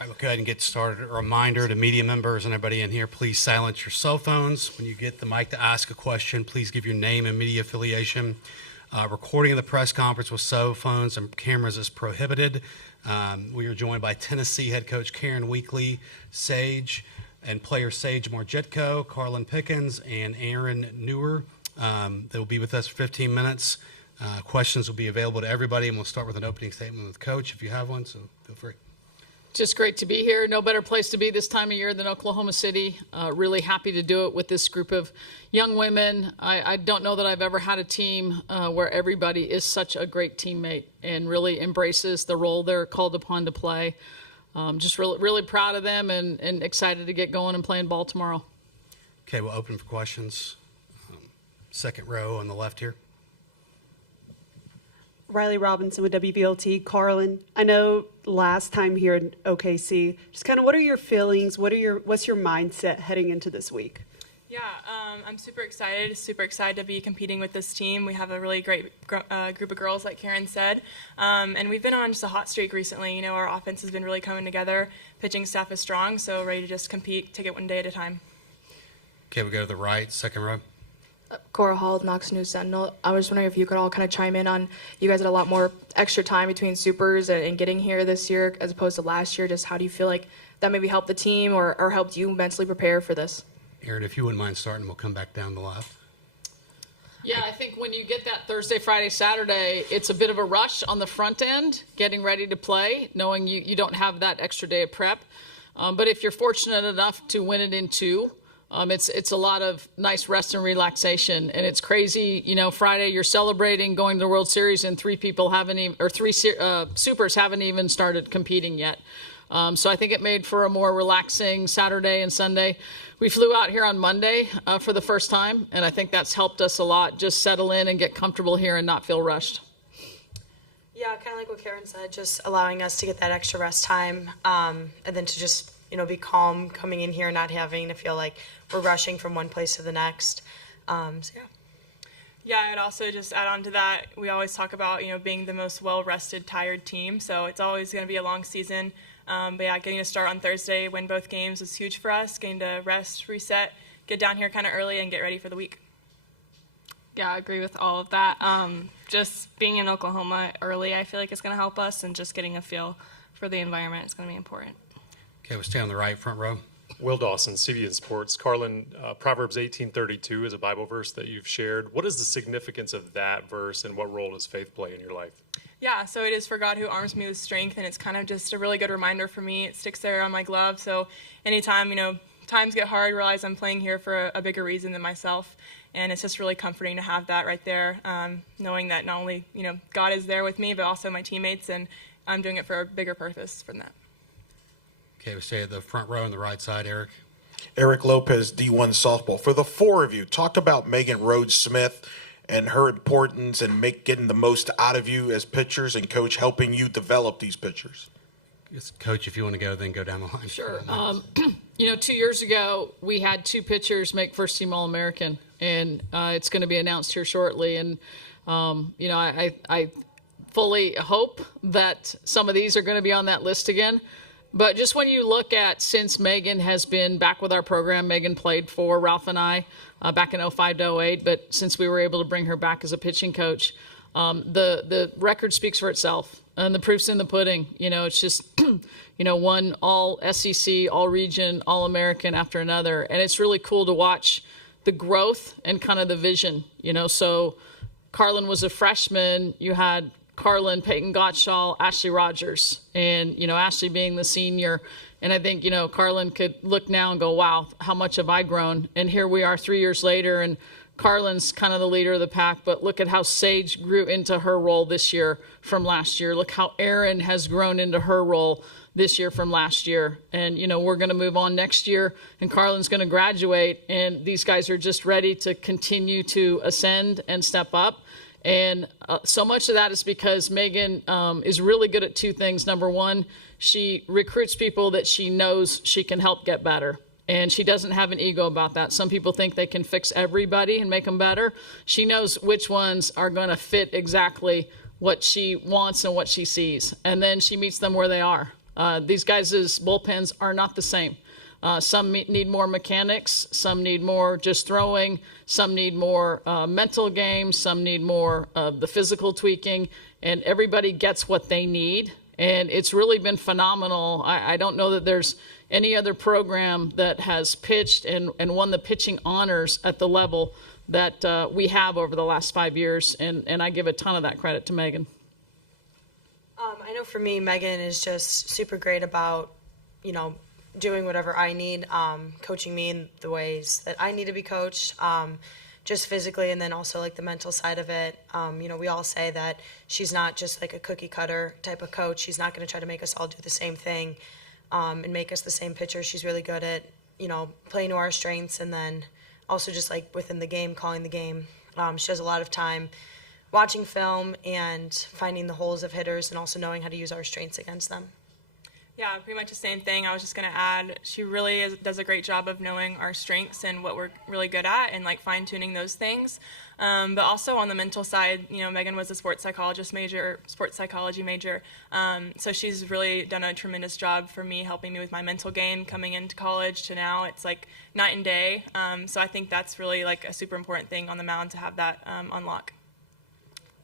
All right, we'll go ahead and get started. A reminder to media members and everybody in here, please silence your cell phones. When you get the mic to ask a question, please give your name and media affiliation. Recording of the press conference with cell phones and cameras is prohibited. We are joined by Tennessee head coach Karen Sage and player Sage Mardjetko, Karlyn Pickens, and Erin Nuwer. They will be with us for 15 minutes. Questions will be available to everybody, and we'll start with an opening statement with Coach if you have one, so feel free. Just great to be here. No better place to be this time of year than Oklahoma City. Really happy to do it with this group of young women. I don't know that I've ever had a team where everybody is such a great teammate and really embraces the role they're called upon to play. Just really proud of them and excited to get going and playing ball tomorrow. Okay, we'll open for questions. Second row on the left here. Riley Robinson with WVLT. Karlyn, I know last time here in OKC, just kind of what are your feelings? What's your mindset heading into this week? Yeah, I'm super excited to be competing with this team. We have a really great group of girls, like Karen said, and we've been on just a hot streak recently. You know, our offense has been really coming together. Pitching staff is strong, so ready to just compete, take it one day at a time. Okay, we go to the right, second row. Cora Hall, Knox News Sentinel. I was wondering if you could all kind of chime in on, you guys had a lot more extra time between supers and getting here this year as opposed to last year. Just how do you feel like that maybe helped the team or helped you mentally prepare for this? Erin, if you wouldn't mind starting, we'll come back down the left. Yeah, I think when you get that Thursday, Friday, Saturday, it's a bit of a rush on the front end, getting ready to play, knowing you don't have that extra day of prep. But if you're fortunate enough to win it in two, it's a lot of nice rest and relaxation, and it's crazy. You know, Friday you're celebrating going to the World Series, and three supers haven't even started competing yet. So I think it made for a more relaxing Saturday and Sunday. We flew out here on Monday for the first time, and I think that's helped us a lot. Just settle in and get comfortable here and not feel rushed. Yeah, kind of like what Karen said, just allowing us to get that extra rest time, and then to just be calm coming in here and not having to feel like we're rushing from one place to the next. So yeah. Yeah, I'd also just add on to that, we always talk about, being the most well-rested, tired team, so it's always going to be a long season. But yeah, getting to start on Thursday, win both games was huge for us, getting to rest, reset, get down here kind of early and get ready for the week. Yeah, I agree with all of that. Just being in Oklahoma early, I feel like it's going to help us, and just getting a feel for the environment is going to be important. Okay, we'll stay on the right, front row. Will Dawson, CBN Sports. Karlyn, Proverbs 18:32 is a Bible verse that you've shared. What is the significance of that verse, and what role does faith play in your life? Yeah, so it is for God who arms me with strength, and it's kind of just a really good reminder for me. It sticks there on my glove, so anytime, times get hard, realize I'm playing here for a bigger reason than myself, and it's just really comforting to have that right there, knowing that not only, God is there with me, but also my teammates, and I'm doing it for a bigger purpose from that. Okay, we'll stay at the front row on the right side, Eric. Eric Lopez, D1 Softball. For the four of you, talk about Megan Rhodes-Smith and her importance and getting the most out of you as pitchers, and Coach helping you develop these pitchers. Yes, Coach, if you want to go, then go down the line. Sure. 2 years ago, we had two pitchers make first-team All-American, and it's going to be announced here shortly. And, I fully hope that some of these are going to be on that list again. But just when you look at, since Megan has been back with our program, Megan played for Ralph and I back in 05 to 08, but since we were able to bring her back as a pitching coach, the record speaks for itself, and the proof's in the pudding. It's just, one all SEC, all region, all American after another, and it's really cool to watch the growth and kind of the vision. So Karlyn was a freshman. You had Karlyn, Peyton Gottschall, Ashley Rogers, and, Ashley being the senior. And I think, Karlyn could look now and go, wow, how much have I grown? And here we are 3 years later, and Karlyn's kind of the leader of the pack, but look at how Sage grew into her role this year from last year. Look how Erin has grown into her role this year from last year. And, we're going to move on next year, and Karlyn's going to graduate, and these guys are just ready to continue to ascend and step up. And so much of that is because Megan is really good at two things. Number one, she recruits people that she knows she can help get better. And she doesn't have an ego about that. Some people think they can fix everybody and make them better. She knows which ones are going to fit exactly what she wants and what she sees. And then she meets them where they are. These guys' bullpens are not the same. Some need more mechanics, some need more just throwing, some need more mental games, some need more of the physical tweaking, and everybody gets what they need. And it's really been phenomenal. I don't know that there's any other program that has pitched and won the pitching honors at the level that we have over the last 5 years, and I give a ton of that credit to Megan. I know for me, Megan is just super great about, doing whatever I need, coaching me in the ways that I need to be coached, just physically, and then also like the mental side of it. We all say that she's not just like a cookie cutter type of coach. She's not going to try to make us all do the same thing and make us the same pitcher. She's really good at, playing to our strengths, and then also just like within the game, calling the game. She has a lot of time watching film and finding the holes of hitters and also knowing how to use our strengths against them. Yeah, pretty much the same thing. I was just going to add, she really does a great job of knowing our strengths and what we're really good at and like fine-tuning those things. But also on the mental side, Megan was a sports psychology major. So she's really done a tremendous job for me, helping me with my mental game coming into college to now. It's like night and day. So I think that's really like a super important thing on the mound to have that unlock.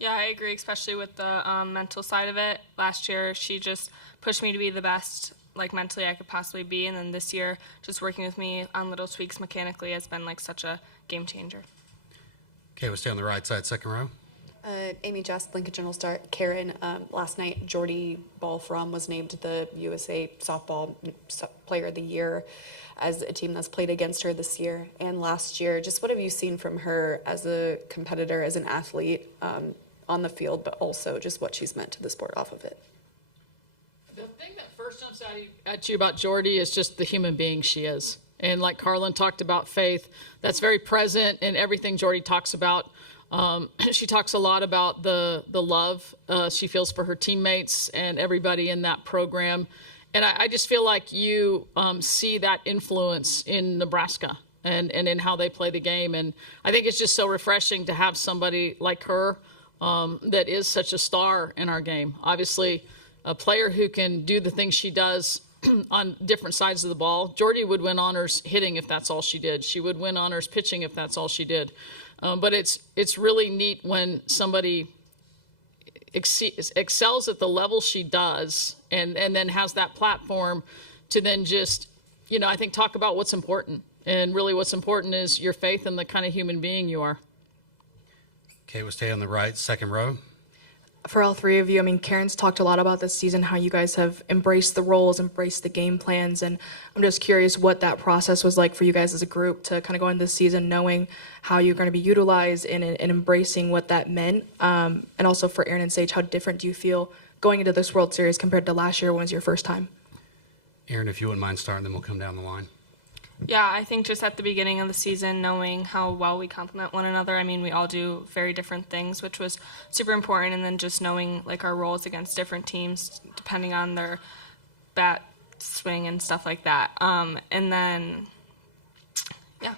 Yeah, I agree, especially with the mental side of it. Last year, she just pushed me to be the best, like, mentally I could possibly be. And then this year, just working with me on little tweaks mechanically has been, like, such a game changer. Okay, we'll stay on the right side, second row. Amy Just, Lincoln Journal Star. Karen, last night, Jordy Balfrom was named the USA Softball Player of the Year as a team that's played against her this year and last year. Just what have you seen from her as a competitor, as an athlete on the field, but also just what she's meant to the sport off of it? The thing that first jumps at you about Jordy is just the human being she is. And like Karlyn talked about faith, that's very present in everything Jordy talks about. She talks a lot about the love she feels for her teammates and everybody in that program. And I just feel like you see that influence in Nebraska and in how they play the game. And I think it's just so refreshing to have somebody like her that is such a star in our game. Obviously, a player who can do the things she does on different sides of the ball. Jordy would win honors hitting if that's all she did. She would win honors pitching if that's all she did. But it's really neat when somebody excels at the level she does and then has that platform to then just, I think talk about what's important. And really what's important is your faith in the kind of human being you are. Okay, we'll stay on the right, second row. For all three of you, Karen's talked a lot about this season, how you guys have embraced the roles, embraced the game plans, and I'm just curious what that process was like for you guys as a group to kind of go into the season knowing how you're going to be utilized and embracing what that meant. And also for Erin and Sage, how different do you feel going into this World Series compared to last year when it was your first time? Erin, if you wouldn't mind starting, then we'll come down the line. Yeah, I think just at the beginning of the season, knowing how well we complement one another. We all do very different things, which was super important. And then just knowing like our roles against different teams, depending on their bat swing and stuff like that. And then, yeah.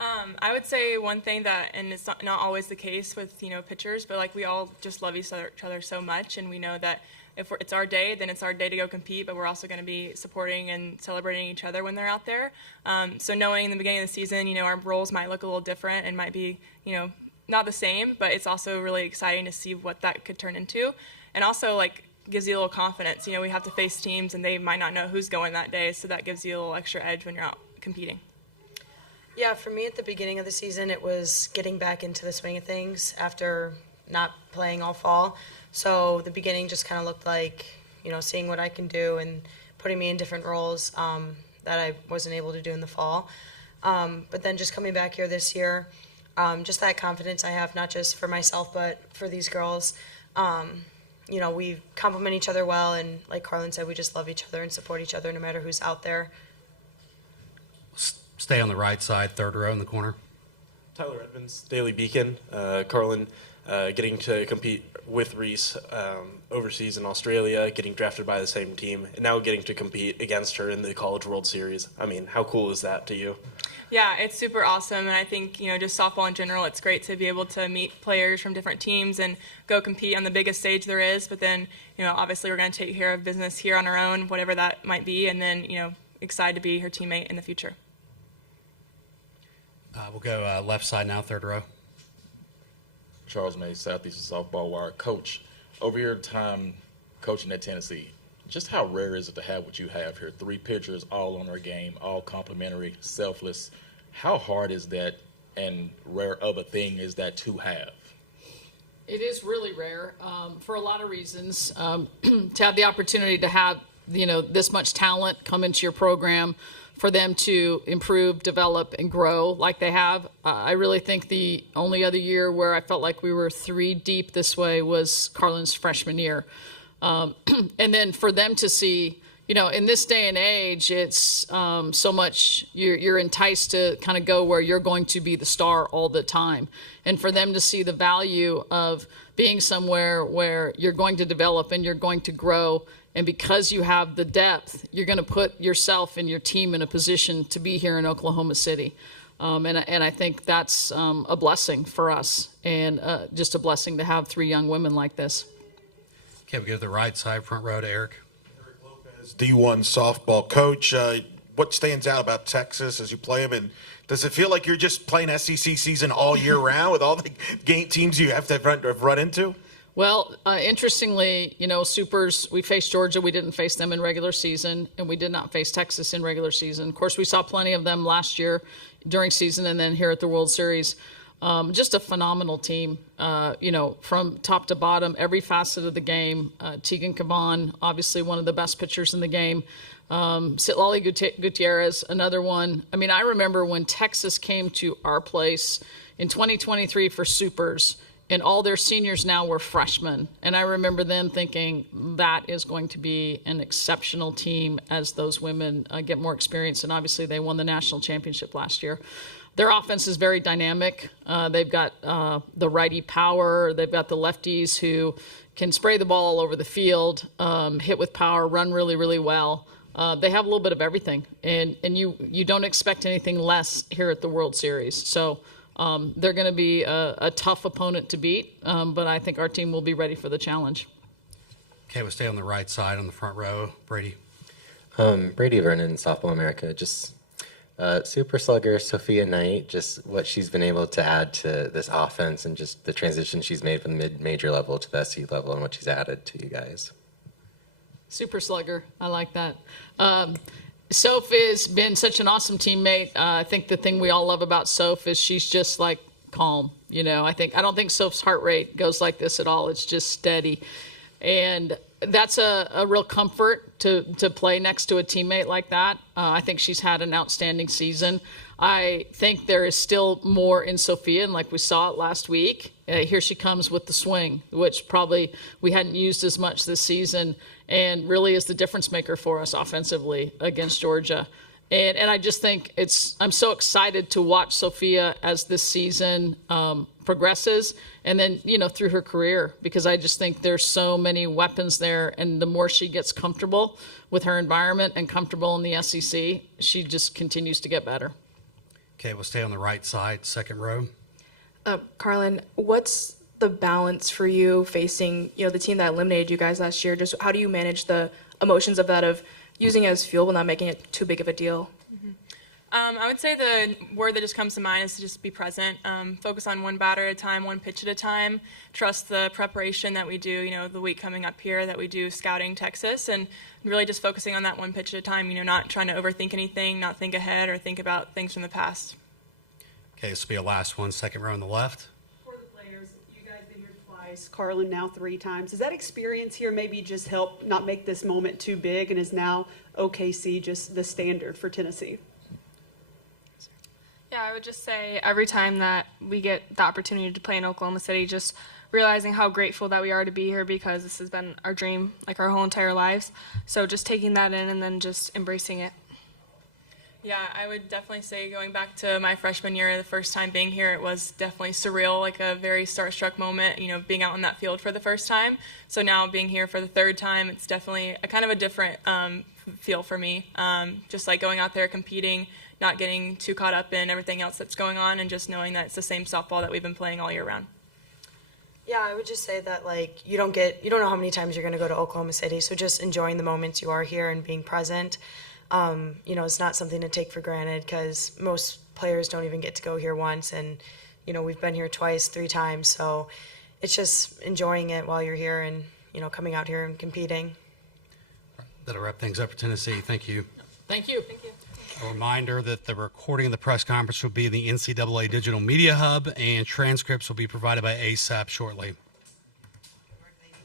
I would say one thing that, and it's not always the case with, pitchers, but like we all just love each other so much, and we know that if it's our day, then it's our day to go compete, but we're also going to be supporting and celebrating each other when they're out there. So knowing in the beginning of the season, our roles might look a little different and might be, not the same, but it's also really exciting to see what that could turn into. And also, like, gives you a little confidence. We have to face teams, and they might not know who's going that day, so that gives you a little extra edge when you're out competing. Yeah, for me at the beginning of the season, it was getting back into the swing of things after not playing all fall. So the beginning just kind of looked like, seeing what I can do and putting me in different roles that I wasn't able to do in the fall. But then just coming back here this year, just that confidence I have, not just for myself, but for these girls. We complement each other well, and like Karlyn said, we just love each other and support each other no matter who's out there. Stay on the right side, third row in the corner. Tyler Edmonds, Daily Beacon. Karlyn, getting to compete with Reese overseas in Australia, getting drafted by the same team, and now getting to compete against her in the College World Series. I mean, how cool is that to you? Yeah, it's super awesome, and I think, just softball in general, it's great to be able to meet players from different teams and go compete on the biggest stage there is, but then, obviously we're going to take care of business here on our own, whatever that might be, and then, excited to be her teammate in the future. We'll go left side now, third row. Charles May, Southeastern Softball Wire. Coach, over your time coaching at Tennessee, just how rare is it to have what you have here? 3 pitchers, all on their game, all complimentary, selfless. How hard is that, and rare of a thing is that to have? It is really rare for a lot of reasons. To have the opportunity to have, this much talent come into your program, for them to improve, develop, and grow like they have. I really think the only other year where I felt like we were 3 deep this way was Karlyn's freshman year. And then for them to see, in this day and age, it's so much you're enticed to kind of go where you're going to be the star all the time. And for them to see the value of being somewhere where you're going to develop and you're going to grow, and because you have the depth, you're going to put yourself and your team in a position to be here in Oklahoma City. And I think that's a blessing for us, and just a blessing to have 3 young women like this. Okay, we go to the right side, front row to Eric. Eric Lopez, D1 softball coach. What stands out about Texas as you play them, and does it feel like you're just playing SEC season all year round with all the game teams you have to run into? Well, interestingly, Supers, we faced Georgia. We didn't face them in regular season, and we did not face Texas in regular season. Of course, we saw plenty of them last year during season and then here at the World Series. Just a phenomenal team, from top to bottom, every facet of the game. Tegan Caban, obviously one of the best pitchers in the game. Citlali Gutierrez, another one. I mean, I remember when Texas came to our place in 2023 for Supers, and all their seniors now were freshmen. And I remember them thinking that is going to be an exceptional team as those women get more experience. And obviously they won the national championship last year. Their offense is very dynamic. They've got the righty power. They've got the lefties who can spray the ball all over the field, hit with power, run really, really well. They have a little bit of everything. And you don't expect anything less here at the World Series. So they're going to be a tough opponent to beat, but I think our team will be ready for the challenge. Okay, we'll stay on the right side on the front row. Brady. Brady Vernon, Softball America. Just super slugger Sophia Knight, just what she's been able to add to this offense and just the transition she's made from the mid-major level to the SC level and what she's added to you guys. Super slugger. I like that. Soph has been such an awesome teammate. I think the thing we all love about Soph is she's just like calm. I don't think Soph's heart rate goes like this at all. It's just steady. And that's a real comfort to play next to a teammate like that. I think she's had an outstanding season. I think there is still more in Sophia, and like we saw it last week, here she comes with the swing, which probably we hadn't used as much this season, and really is the difference maker for us offensively against Georgia. And I just think I'm so excited to watch Sophia as this season progresses, and then, through her career, because I just think there's so many weapons there, and the more she gets comfortable with her environment and comfortable in the SEC, she just continues to get better. Okay, we'll stay on the right side, second row. Karlyn, what's the balance for you facing, the team that eliminated you guys last year? Just how do you manage the emotions of that, of using it as fuel but not making it too big of a deal? I would say the word that just comes to mind is to just be present. Focus on one batter at a time, one pitch at a time. Trust the preparation that we do, the week coming up here that we do scouting Texas, and really just focusing on that one pitch at a time, not trying to overthink anything, not think ahead or think about things from the past. Okay, this will be a last one, second row on the left. For the players, you guys been here twice, Karlyn now 3 times. Does that experience here maybe just help not make this moment too big, and is now OKC just the standard for Tennessee? Yeah, I would just say every time that we get the opportunity to play in Oklahoma City, just realizing how grateful that we are to be here, because this has been our dream like our whole entire lives. So just taking that in and then just embracing it. Yeah, I would definitely say going back to my freshman year, the first time being here, it was definitely surreal, like a very starstruck moment, you know, being out on that field for the first time. So now being here for the third time, it's definitely a kind of a different feel for me. Just like going out there competing, not getting too caught up in everything else that's going on, and just knowing that it's the same softball that we've been playing all year round. Yeah, I would just say that, like, you don't know how many times you're going to go to Oklahoma City, so just enjoying the moments you are here and being present. You know, it's not something to take for granted, because most players don't even get to go here once, and, you know, we've been here twice, 3 times, so it's just enjoying it while you're here and, you know, coming out here and competing. That'll wrap things up for Tennessee. Thank you. Thank you. Thank you. A reminder that the recording of the press conference will be in the NCAA Digital Media Hub, and transcripts will be provided by ASAP shortly.